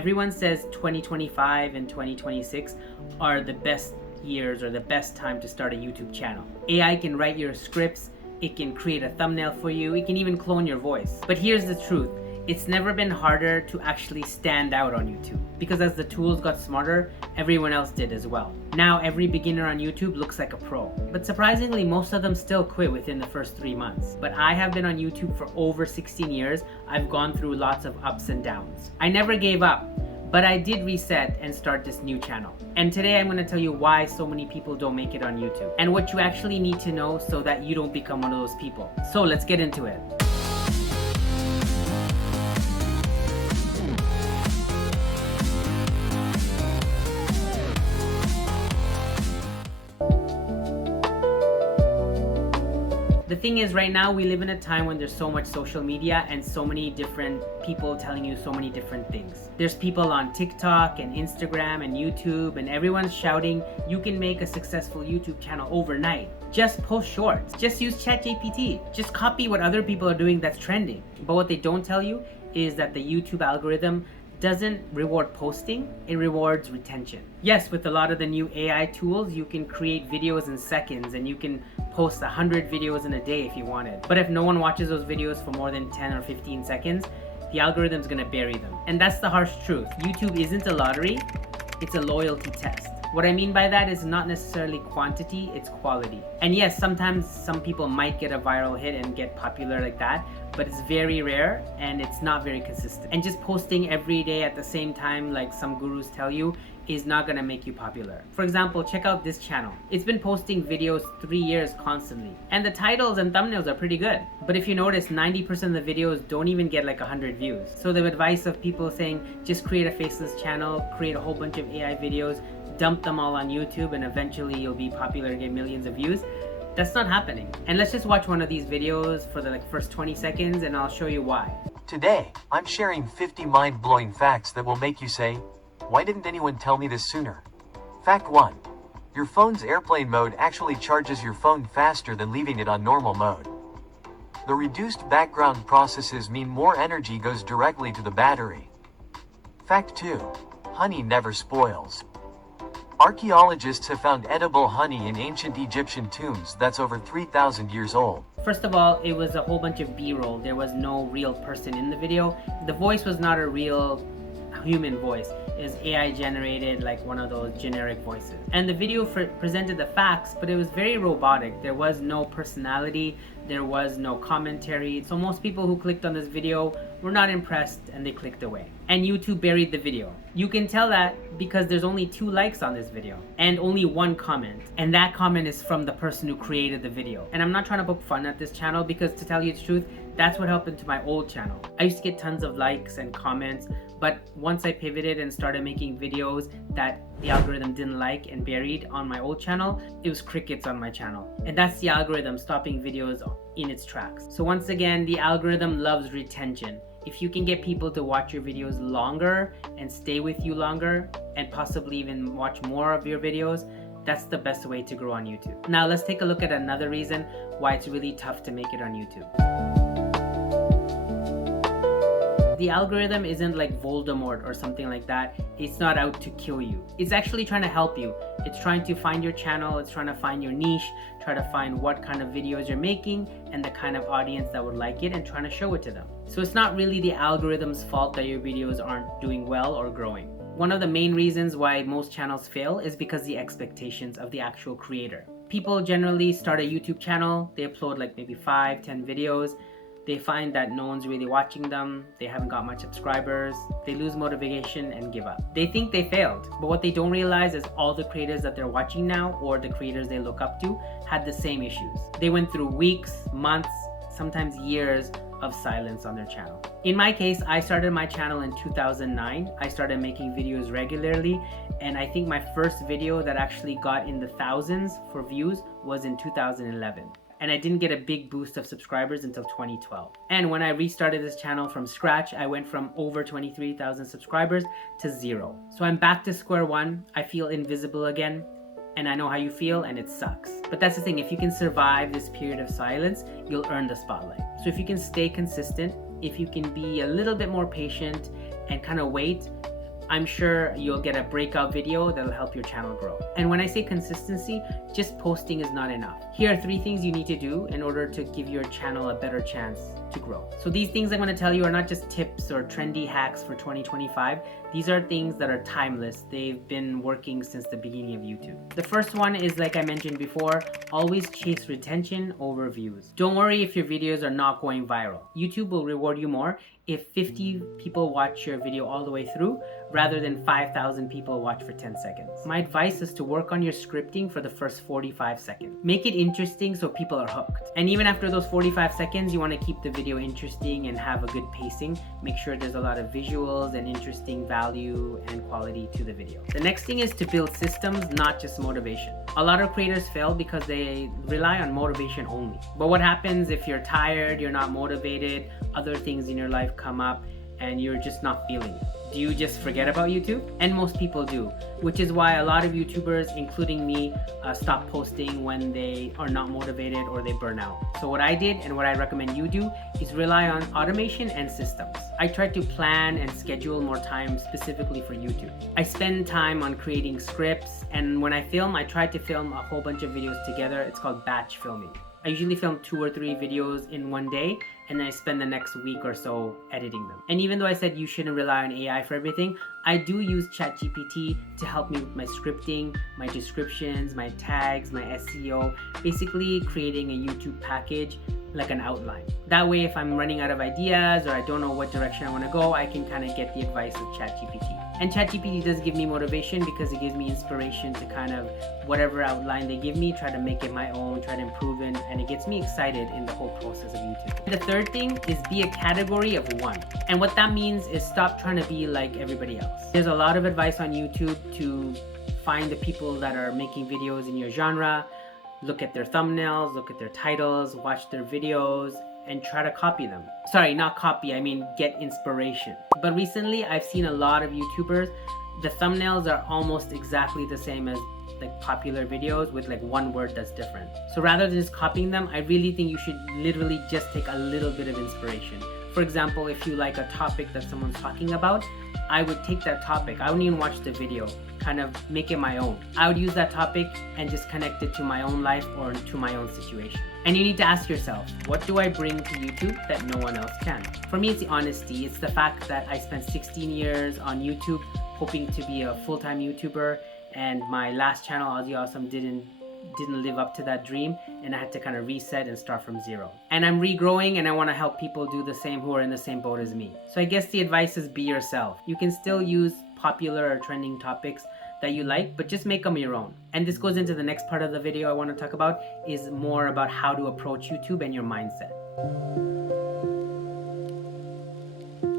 Everyone says 2025 and 2026 are the best years or the best time to start a YouTube channel. AI can write your scripts, it can create a thumbnail for you, it can even clone your voice. But here's the truth. It's never been harder to actually stand out on YouTube, because as the tools got smarter, everyone else did as well. Now every beginner on YouTube looks like a pro, but surprisingly most of them still quit within the first 3 months. But I have been on YouTube for over 16 years. I've gone through lots of ups and downs. I never gave up, but I did reset and start this new channel. And today I'm going to tell you why so many people don't make it on YouTube and what you actually need to know so that you don't become one of those people. So let's get into it. The thing is, right now we live in a time when there's so much social media and so many different people telling you so many different things. There's people on TikTok and Instagram and YouTube, and everyone's shouting, you can make a successful YouTube channel overnight. Just post shorts. Just use ChatGPT. Just copy what other people are doing that's trending. But what they don't tell you is that the YouTube algorithm doesn't reward posting, it rewards retention. Yes, with a lot of the new AI tools, you can create videos in seconds and you can post 100 videos in a day if you wanted. But if no one watches those videos for more than 10 or 15 seconds, the algorithm's gonna bury them. And that's the harsh truth. YouTube isn't a lottery, it's a loyalty test. What I mean by that is not necessarily quantity, it's quality. And yes, sometimes some people might get a viral hit and get popular like that, but it's very rare and it's not very consistent. And just posting every day at the same time, like some gurus tell you, is not gonna make you popular. For example, check out this channel. It's been posting videos 3 years constantly, and the titles and thumbnails are pretty good. But if you notice, 90% of the videos don't even get like 100 views. So the advice of people saying, just create a faceless channel, create a whole bunch of AI videos, dump them all on YouTube, and eventually you'll be popular and get millions of views. That's not happening. And let's just watch one of these videos for the first 20 seconds and I'll show you why. Today, I'm sharing 50 mind-blowing facts that will make you say, why didn't anyone tell me this sooner? Fact 1. Your phone's airplane mode actually charges your phone faster than leaving it on normal mode. The reduced background processes mean more energy goes directly to the battery. Fact 2. Honey never spoils. Archaeologists have found edible honey in ancient Egyptian tombs that's over 3,000 years old. First of all, it was a whole bunch of B-roll. There was no real person in the video. The voice was not a real human voice. It was AI generated, like one of those generic voices. And the video presented the facts, but it was very robotic. There was no personality, there was no commentary. So most people who clicked on this video were not impressed and they clicked away. And YouTube buried the video. You can tell that because there's only 2 likes on this video and only 1 comment. And that comment is from the person who created the video. And I'm not trying to poke fun at this channel, because to tell you the truth, that's what happened to my old channel. I used to get tons of likes and comments, but once I pivoted and started making videos that the algorithm didn't like and buried on my old channel, it was crickets on my channel. And that's the algorithm stopping videos in its tracks. So once again, the algorithm loves retention. If you can get people to watch your videos longer and stay with you longer and possibly even watch more of your videos, that's the best way to grow on YouTube. Now let's take a look at another reason why it's really tough to make it on YouTube. The algorithm isn't like Voldemort or something like that. It's not out to kill you. It's actually trying to help you. It's trying to find your channel, it's trying to find your niche, try to find what kind of videos you're making and the kind of audience that would like it and trying to show it to them. So it's not really the algorithm's fault that your videos aren't doing well or growing. One of the main reasons why most channels fail is because the expectations of the actual creator. People generally start a YouTube channel, they upload like maybe 5-10 videos, they find that no one's really watching them, they haven't got much subscribers, they lose motivation and give up. They think they failed, but what they don't realize is all the creators that they're watching now, or the creators they look up to, had the same issues. They went through weeks, months, sometimes years of silence on their channel. In my case, I started my channel in 2009. I started making videos regularly, and I think my first video that actually got in the thousands for views was in 2011. And I didn't get a big boost of subscribers until 2012. And when I restarted this channel from scratch, I went from over 23,000 subscribers to 0. So I'm back to square one. I feel invisible again, and I know how you feel, and it sucks. But that's the thing, if you can survive this period of silence, you'll earn the spotlight. So if you can stay consistent, if you can be a little bit more patient and kind of wait, I'm sure you'll get a breakout video that'll help your channel grow. And when I say consistency, just posting is not enough. Here are 3 things you need to do in order to give your channel a better chance to grow. So these things I'm going to tell you are not just tips or trendy hacks for 2025. These are things that are timeless. They've been working since the beginning of YouTube. The first one is, like I mentioned before, always chase retention over views. Don't worry if your videos are not going viral. YouTube will reward you more if 50 people watch your video all the way through rather than 5,000 people watch for 10 seconds. My advice is to work on your scripting for the first 45 seconds. Make it interesting so people are hooked. And even after those 45 seconds, you want to keep the video interesting and have a good pacing. Make sure there's a lot of visuals and interesting value and quality to the video. The next thing is to build systems, not just motivation. A lot of creators fail because they rely on motivation only. But what happens if you're tired, you're not motivated, other things in your life come up, and you're just not feeling it? Do you just forget about YouTube? And most people do, which is why a lot of YouTubers, including me, stop posting when they are not motivated or they burn out. So what I did and what I recommend you do is rely on automation and systems. I try to plan and schedule more time specifically for YouTube. I spend time on creating scripts, and when I film, I try to film a whole bunch of videos together. It's called batch filming. I usually film 2 or 3 videos in one day, and then I spend the next week or so editing them. And even though I said you shouldn't rely on AI for everything, I do use ChatGPT to help me with my scripting, my descriptions, my tags, my SEO, basically creating a YouTube package like an outline. That way, if I'm running out of ideas or I don't know what direction I want to go, I can kind of get the advice of ChatGPT. And ChatGPT does give me motivation because it gives me inspiration to kind of whatever outline they give me, try to make it my own, try to improve it, and it gets me excited in the whole process of YouTube. The third thing is be a category of one. And what that means is stop trying to be like everybody else. There's a lot of advice on YouTube to find the people that are making videos in your genre, look at their thumbnails, look at their titles, watch their videos, and try to copy them. Sorry, not copy, I mean get inspiration. But recently I've seen a lot of YouTubers, the thumbnails are almost exactly the same as like popular videos with like one word that's different. So rather than just copying them, I really think you should literally just take a little bit of inspiration. For example, if you like a topic that someone's talking about, I would take that topic, I wouldn't even watch the video, kind of make it my own. I would use that topic and just connect it to my own life or to my own situation. And you need to ask yourself, what do I bring to YouTube that no one else can? For me, it's the honesty. It's the fact that I spent 16 years on YouTube hoping to be a full-time YouTuber, and my last channel, Aussie Awesome, didn't live up to that dream, and I had to kind of reset and start from zero. And I'm regrowing, and I want to help people do the same who are in the same boat as me. So I guess the advice is be yourself. You can still use popular or trending topics that you like, but just make them your own. And this goes into the next part of the video I want to talk about, is more about how to approach YouTube and your mindset.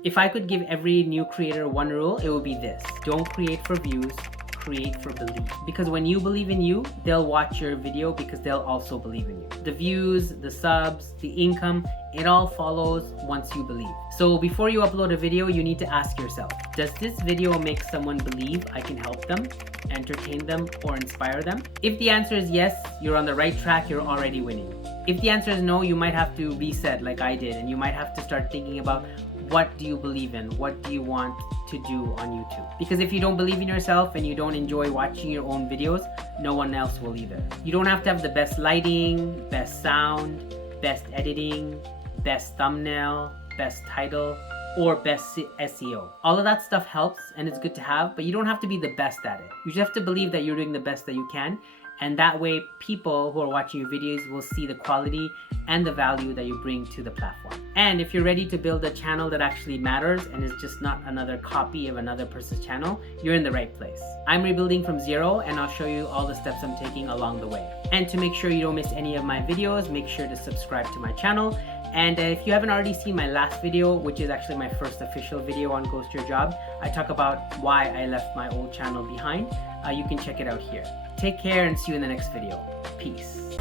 If I could give every new creator one rule, it would be this: don't create for views, create for belief. Because when you believe in you, they'll watch your video because they'll also believe in you. The views, the subs, the income, it all follows once you believe. So before you upload a video, you need to ask yourself, does this video make someone believe I can help them, entertain them, or inspire them? If the answer is yes, you're on the right track, you're already winning. If the answer is no, you might have to reset like I did, and you might have to start thinking about, what do you believe in? What do you want to do on YouTube? Because if you don't believe in yourself and you don't enjoy watching your own videos, no one else will either. You don't have to have the best lighting, best sound, best editing, best thumbnail, best title, or best SEO. All of that stuff helps and it's good to have, but you don't have to be the best at it. You just have to believe that you're doing the best that you can, and that way people who are watching your videos will see the quality and the value that you bring to the platform. And if you're ready to build a channel that actually matters and is just not another copy of another person's channel, you're in the right place. I'm rebuilding from zero, and I'll show you all the steps I'm taking along the way. And to make sure you don't miss any of my videos, make sure to subscribe to my channel. And if you haven't already seen my last video, which is actually my first official video on Ghost Your Job, I talk about why I left my old channel behind. You can check it out here. Take care and see you in the next video. Peace.